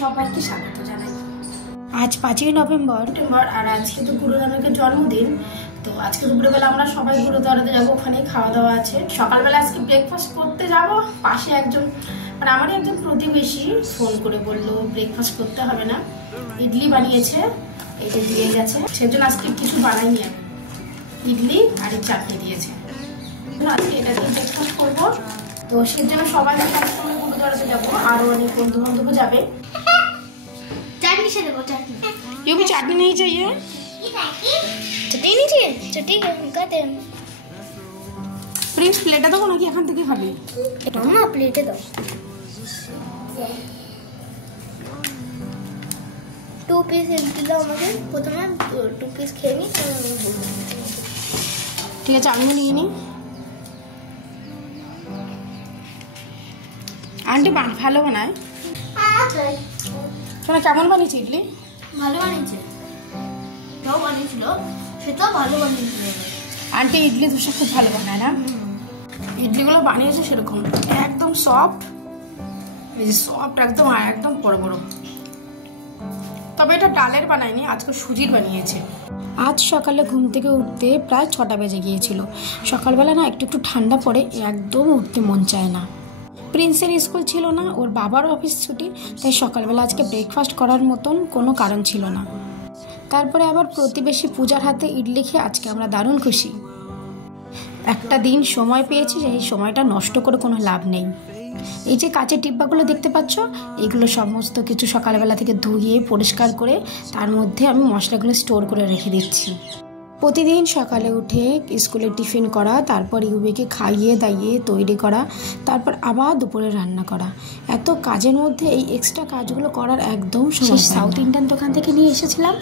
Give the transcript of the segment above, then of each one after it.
সবাইকে স্বাগত জানাই। আজ 5ই নভেম্বর আর আজকে তো গুরু নানকের জন্মদিন। তো আজকে দুপুরবেলা আমরা সবাই গুরুদ্বারাতে যাবো, ওখানে খাওয়া দাওয়া আছে। সকালবেলা আজকে ব্রেকফাস্ট করতে যাব। পাশে একজন মানে আমারই একজন প্রতিবেশী ফোন করে বললো ব্রেকফাস্ট করতে হবে না, ইডলি বানিয়েছে, এটা দিয়ে গেছে। সেজন্য আজকে কিছু বানাইনি, আমি ইডলি আর চাটনি দিয়েছে। আজকে এটা দিয়ে ব্রেকফাস্ট করবো। তো সেজন্য সবাই একসঙ্গে গুরুদ্বারাতে যাবো, আরো অনেক বন্ধু বান্ধব যাবে। चाटनी से देखो चाटनी। ये भी चाटनी नहीं चाहिए। चटनी नहीं चाहिए? चटनी कहते हैं। प्रिंस प्लेट दो ना कि এখন থেকে খাবে। এটা না প্লেটে দাও। 2 পিস দিলো আমাকে। প্রথমে 2 পিস খেয়ে নি। ঠিক আছে, আমি নিয়ে নি। আন্টি ভালো বানায়। শোনা কেমন বানিয়েছে ইডলি? ভালো বানিয়েছে। কেউ বানিয়েছিল, সেটা ভালো বানিয়েছিল। আন্টি ইডলি ধোসা খুব ভালো বানায় না? ইডলিগুলো বানিয়েছে সেরকম একদম সফট, এই যে সফট একদম, আর একদম বড় বড়। তবে এটা ডালের বানায়নি, আজকে সুজির বানিয়েছে। আজ সকালে ঘুম থেকে উঠতে প্রায় 6টা বেজে গিয়েছিল। সকালবেলা না একটু ঠান্ডা পড়ে, একদম উঠতে মন চায় না। প্রিন্সের স্কুল ছিল না, ওর বাবার অফিস ছুটি, তাই সকালবেলা আজকে ব্রেকফাস্ট করার মতন কোনো কারণ ছিল না। তারপরে আবার প্রতিবেশী পূজার হাতে ইডলি খেয়ে আজকে আমরা দারুণ খুশি। একটা দিন সময় পেয়েছি, এই সময়টা নষ্ট করে কোনো লাভ নেই। এই যে কাঁচের ডিব্বাগুলো দেখতে পাচ্ছ, এগুলো সমস্ত কিছু সকালবেলা থেকে ধুয়ে পরিষ্কার করে তার মধ্যে আমি মশলাগুলো স্টোর করে রেখে দিচ্ছি। প্রতিদিন সকালে উঠে স্কুলে টিফিন করা, তারপর ইউবিকে খাইয়ে দাইয়ে তৈরি করা, তারপর আবার দুপুরে রান্না করা, এত কাজের মধ্যে এই এক্সট্রা কাজগুলো করার একদম সময়। সাউথ ইন্ডিয়ান দোকান থেকে নিয়ে এসেছিলাম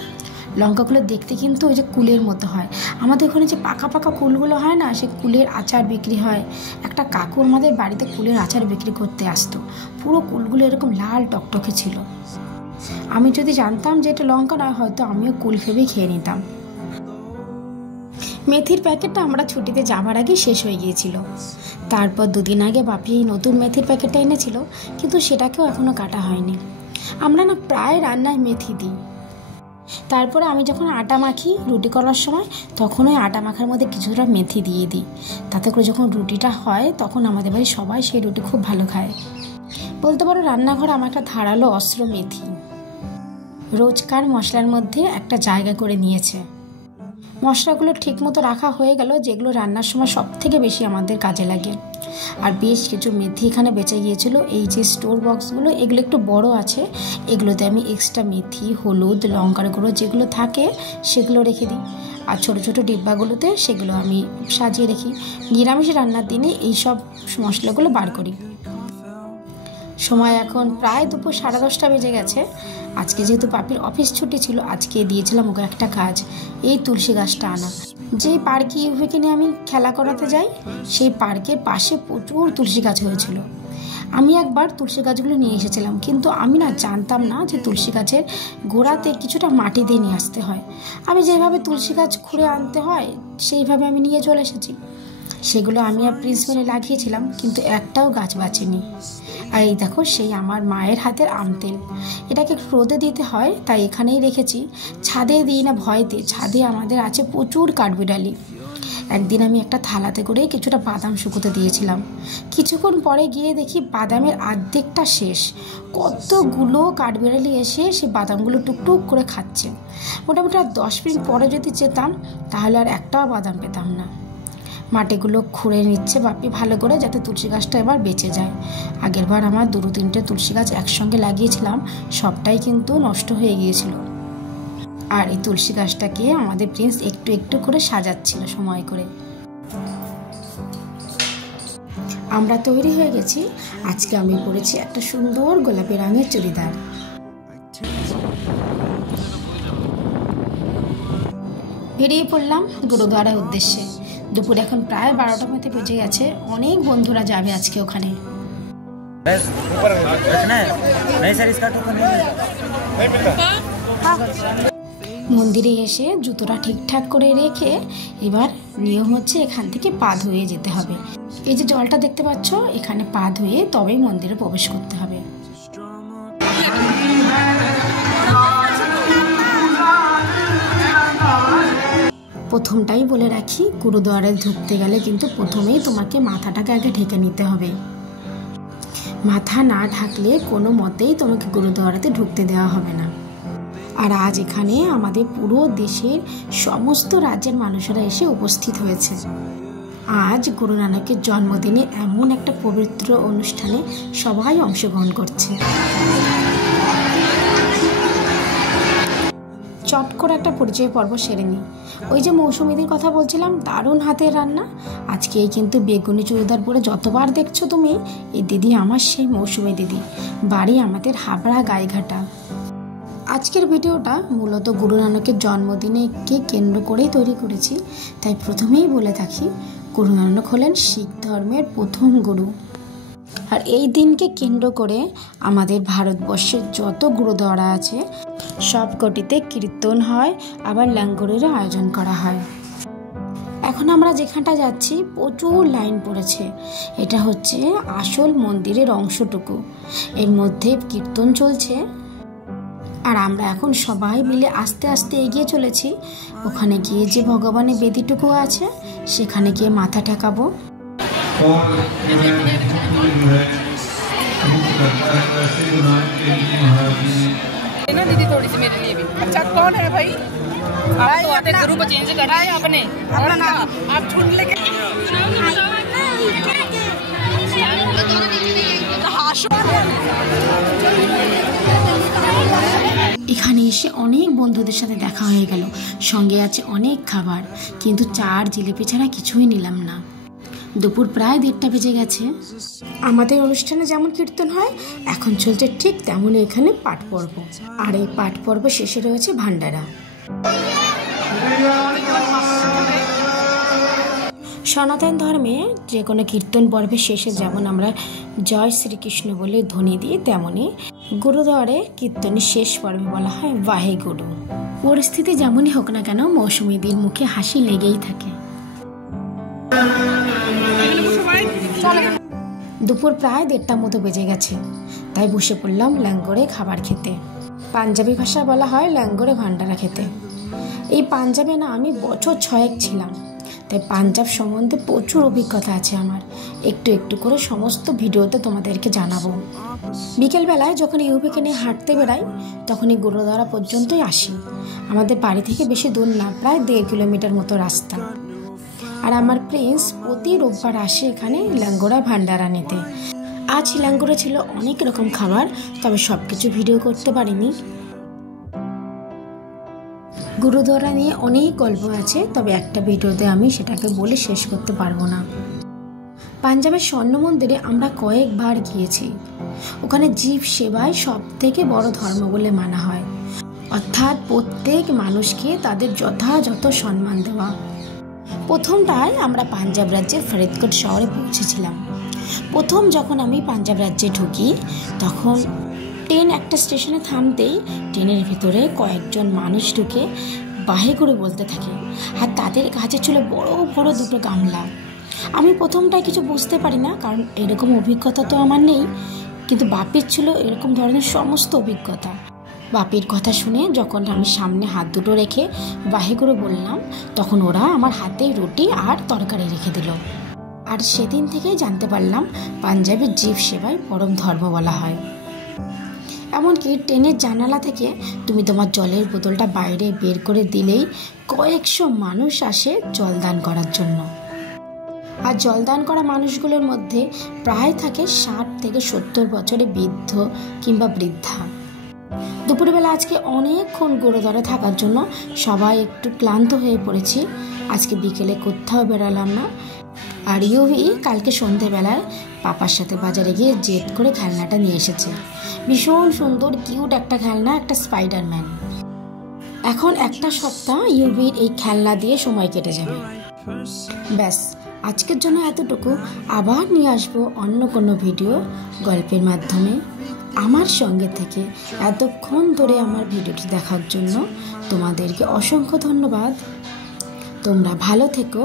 লঙ্কাগুলো। দেখতে কিন্তু ওই যে কুলের মতো হয়। আমাদের ওখানে যে পাকা পাকা কুলগুলো হয় না, সে কুলের আচার বিক্রি হয়। একটা কাকু আমাদের বাড়িতে কুলের আচার বিক্রি করতে আসতো। পুরো কুলগুলো এরকম লাল টকটকে ছিল। আমি যদি জানতাম যে এটা লঙ্কা নয়, হয়তো আমিও কুল ভেবেই খেয়ে নিতাম। মেথির প্যাকেটটা আমরা ছুটিতে যাবার আগে শেষ হয়ে গিয়েছিল। তারপর 2 দিন আগে বাপি নতুন মেথির প্যাকেটটা এনেছিল, কিন্তু সেটাকেও এখনও কাটা হয়নি। আমরা না প্রায় রান্নায় মেথি দিই। তারপরে আমি যখন আটা মাখি রুটি করার সময়, তখন ওই আটা মাখার মধ্যে কিছুটা মেথি দিয়ে দিই। তাতে করে যখন রুটিটা হয়, তখন আমাদের বাড়ির সবাই সেই রুটি খুব ভালো খায়। বলতে পারো রান্নাঘর আমার একটা ধারালো অস্ত্র মেথি। রোজকার মশলার মধ্যে একটা জায়গা করে নিয়েছে। মশলাগুলো ঠিকমতো রাখা হয়ে গেল, যেগুলো রান্নার সময় সব থেকে বেশি আমাদের কাজে লাগে। আর বেশ কিছু মেথি এখানে বেঁচে গিয়েছিল। এই যে স্টোর বক্সগুলো, এগুলো একটু বড় আছে, এগুলোতে আমি এক্সট্রা মেথি, হলুদ, লঙ্কার গুঁড়ো যেগুলো থাকে সেগুলো রেখে দিই। আর ছোটো ছোটো ডিব্বাগুলোতে সেগুলো আমি সাজিয়ে রাখি। নিরামিষ রান্নার দিনে এই সব মশলাগুলো বার করি। সময় এখন প্রায় দুপুর 10:30 বেজে গেছে। আজকে যেহেতু পাপির অফিস ছুটি ছিল, আজকে দিয়েছিলাম ওকে একটা কাজ, এই তুলসী গাছটা আনা। যেই পার্কে ইউভিকে নিয়ে আমি খেলা করাতে যাই, সেই পার্কের পাশে প্রচুর তুলসী গাছ হয়েছিল। আমি একবার তুলসী গাছগুলো নিয়ে এসেছিলাম, কিন্তু আমি না জানতাম না যে তুলসী গাছের গোড়াতে কিছুটা মাটি দিয়ে নিয়ে আসতে হয়। আমি যেভাবে তুলসী গাছ খুঁড়ে আনতে হয় সেইভাবে আমি নিয়ে চলে এসেছি। সেগুলো আমি আর প্রিন্স মিলে লাগিয়েছিলাম, কিন্তু একটাও গাছ বাঁচেনি। আর এই দেখো সেই আমার মায়ের হাতের আম তেল, এটাকে রোদে দিতে হয়, তাই এখানেই রেখেছি। ছাদে দিই না ভয়তে, ছাদে আমাদের আছে প্রচুর কাঠবিড়ালি। একদিন আমি একটা থালাতে করে কিছুটা বাদাম শুকোতে দিয়েছিলাম। কিছুক্ষণ পরে গিয়ে দেখি বাদামের অর্ধেকটা শেষ। কতগুলো কাঠবিড়ালি এসে সে বাদামগুলো টুকটুক করে খাচ্ছে। মোটামুটি আর 10 মিনিট পরে যদি যেতাম, তাহলে আর একটাও বাদাম পেতাম না। মাটিগুলো খুঁড়ে নিচ্ছে বাপি ভালো করে, যাতে তুলসী গাছটা এবার বেঁচে যায়। আগেরবার আমার 2-3টে তুলসী গাছ একসঙ্গে লাগিয়েছিলাম, সবটাই কিন্তু নষ্ট হয়ে গিয়েছিল। আর এই তুলসী গাছটাকে আমাদের প্রিন্স একটু একটু করে সাজাচ্ছিল সময় করে। আমরা তৈরি হয়ে গেছি। আজকে আমি পরেছি একটা সুন্দর গোলাপি রঙের চুড়িদার। বেরিয়ে পড়লাম গুরুদ্বারার উদ্দেশ্যে। দুপুর এখন প্রায় 12টা মতো বেজে গেছে। অনেক বন্ধুরা যাবে আজকে ওখানে। মন্দিরে এসে জুতোটা ঠিকঠাক করে রেখে এবার নিয়ম হচ্ছে এখান থেকে পা ধুয়ে যেতে হবে। এই যে জলটা দেখতে পাচ্ছ, এখানে পা ধুয়ে তবেই মন্দিরে প্রবেশ করতে হবে। প্রথমটাই বলে রাখি, গুরুদুয়ারে ঢুকতে গেলে কিন্তু প্রথমেই তোমাকে মাথাটাকে আগে ঢেকে নিতে হবে। মাথা না ঢাকলে কোনো মতেই তোমাকে গুরুদুয়ারাতে ঢুকতে দেওয়া হবে না। আর আজ এখানে আমাদের পুরো দেশের সমস্ত রাজ্যের মানুষেরা এসে উপস্থিত হয়েছে। আজ গুরু নানকের জন্মদিনে এমন একটা পবিত্র অনুষ্ঠানে সবাই অংশগ্রহণ করছে। চট করে একটা পরিচয় পর্ব সেরে নিই। ওই যে মৌসুমিদির কথা বলছিলাম, দারুণ হাতের রান্না। আজকে কিন্তু বেগুনি চুড়িদার যতবার দেখছো তুমি, এই দিদি আমার সেই মৌসুমি দিদি, বাড়ি আমাদের হাবড়া গাইঘাটা। আজকের ভিডিওটা মূলত গুরু নানকের জন্মদিনকে কেন্দ্র করেই তৈরি করেছি। তাই প্রথমেই বলে থাকি, গুরু নানক হলেন শিখ ধর্মের প্রথম গুরু। আর এই দিনকে কেন্দ্র করে আমাদের ভারতবর্ষের যত গুরুদ্বারা আছে সবকটিতে কীর্তন হয়, আবার লঙ্গরেরও আয়োজন করা হয়। এখন আমরা যেখানটা যাচ্ছি প্রচুর লাইন পড়েছে। এটা হচ্ছে আসল মন্দিরের অংশটুকু, এর মধ্যে কীর্তন চলছে। আর আমরা এখন সবাই মিলে আস্তে আস্তে এগিয়ে চলেছি। ওখানে গিয়ে যে ভগবানের বেদিটুকু আছে সেখানে গিয়ে মাথা ঠেকাবো। दीदी थोड़ी सी मेरे लिए भी। अच्छा कौन है भाई? आप तो आते ग्रुप चेंज कर रहे हैं अपने अपना नाम आप छुन लेके এখানে এসে অনেক বন্ধুদের সাথে দেখা হয়ে গেল, সঙ্গে আছে অনেক খাবার, কিন্তু চার জিলিপি ছাড়া কিছুই নিলাম না। দুপুর প্রায় 1:30 বেজে গেছে। আমাদের অনুষ্ঠানে যেমন কীর্তন হয় এখন চলছে ঠিক তেমনই এখানে পাঠ পর্ব। আর এই পাঠ পর্ব শেষে রয়েছে ভান্ডারা। সনাতন ধর্মে যে কোনো কীর্তন পর্বের শেষে যেমন আমরা জয় শ্রীকৃষ্ণ বলে ধ্বনি দিই, তেমনি গুরুদ্বারে কীর্তনের শেষ পর্বে বলা হয় বাহে গুরু। পরিস্থিতি যেমনই হোক না কেন মৌসুমীদের মুখে হাসি লেগেই থাকে। দুপুর প্রায় 1:30 মতো বেজে গেছে, তাই বসে পড়লাম লঙ্গরে খাবার খেতে। পাঞ্জাবি ভাষা বলা হয় লঙ্গরে ভান্ডারা খেতে। এই পাঞ্জাবে না আমি বছর 6 ছিলাম, তাই পাঞ্জাব সম্বন্ধে প্রচুর অভিজ্ঞতা আছে আমার। একটু একটু করে সমস্ত ভিডিওতে তোমাদেরকে জানাবো। বিকেলবেলায় যখন ইউপিকে নিয়ে হাঁটতে বেড়াই তখনই গুরুদ্বারা পর্যন্তই আসি। আমাদের বাড়ি থেকে বেশি দূর না, প্রায় 1.5 কিলোমিটার মতো রাস্তা। আর আমার প্রিন্স প্রতি রোববার আসে এখানে লঙ্গরা ভান্ডারা নিতে। আজ লঙ্গরে ছিল অনেক রকম খাবার, তবে সব কিছু ভিডিও করতে পারিনি। গুরুদ্বারা নিয়ে অনেক গল্প আছে, তবে একটা ভিডিওতে আমি সেটাকে বলে শেষ করতে পারবো না। পাঞ্জাবের স্বর্ণ মন্দিরে আমরা কয়েকবার গিয়েছি। ওখানে জীব সেবাই সব থেকে বড় ধর্ম বলে মানা হয়, অর্থাৎ প্রত্যেক মানুষকে তাদের যথাযথ সম্মান দেওয়া। প্রথমটায় আমরা পাঞ্জাব রাজ্যের ফরিদকোট শহরে পৌঁছেছিলাম। প্রথম যখন আমি পাঞ্জাব রাজ্যে ঢুকি তখন ট্রেন একটা স্টেশনে থামতেই ট্রেনের ভিতরে কয়েকজন মানুষ ঢুকে বাহে করে বলতে থাকে, আর তাদের কাছে ছিল বড় বড় 2টো গামলা। আমি প্রথমটায় কিছু বুঝতে পারি না, কারণ এরকম অভিজ্ঞতা তো আমার নেই, কিন্তু বাপির ছিল এরকম ধরনের সমস্ত অভিজ্ঞতা। বাপির কথা শুনে যখন আমি সামনে হাত দুটো রেখে বাহে করে বললাম, তখন ওরা আমার হাতে রুটি আর তরকারি রেখে দিল। আর সেদিন থেকেই জানতে পারলাম পাঞ্জাবের জীব সেবায় পরম ধর্ম বলা হয়। এমনকি ট্রেনের জানালা থেকে তুমি তোমার জলের বোতলটা বাইরে বের করে দিলেই কয়েকশো মানুষ আসে জলদান করার জন্য। আর জলদান করা মানুষগুলোর মধ্যে প্রায় থাকে 60 থেকে 70 বছরের বৃদ্ধ কিংবা বৃদ্ধা। দুপুরবেলা আজকে অনেকক্ষণ গুরুদ্বারে থাকার জন্য সবাই একটু ক্লান্ত হয়ে পড়েছি। আজকে বিকেলে কোথাও বেরালাম না। আর ইউভি কালকে সন্ধেবেলায় পাপার সাথে বাজারে গিয়ে জেদ করে খেলনাটা নিয়ে এসেছে। ভীষণ সুন্দর কিউট একটা খেলনা, একটা স্পাইডারম্যান। এখন একটা সপ্তাহ ইউভির এই খেলনা দিয়ে সময় কেটে যাবে। ব্যাস, আজকের জন্য এতটুকু। আবার নিয়ে আসবো অন্য কোনো ভিডিও গল্পের মাধ্যমে। আমার সঙ্গে থেকে এতক্ষণ ধরে আমার ভিডিওটি দেখার জন্য তোমাদেরকে অসংখ্য ধন্যবাদ। তোমরা ভালো থেকো।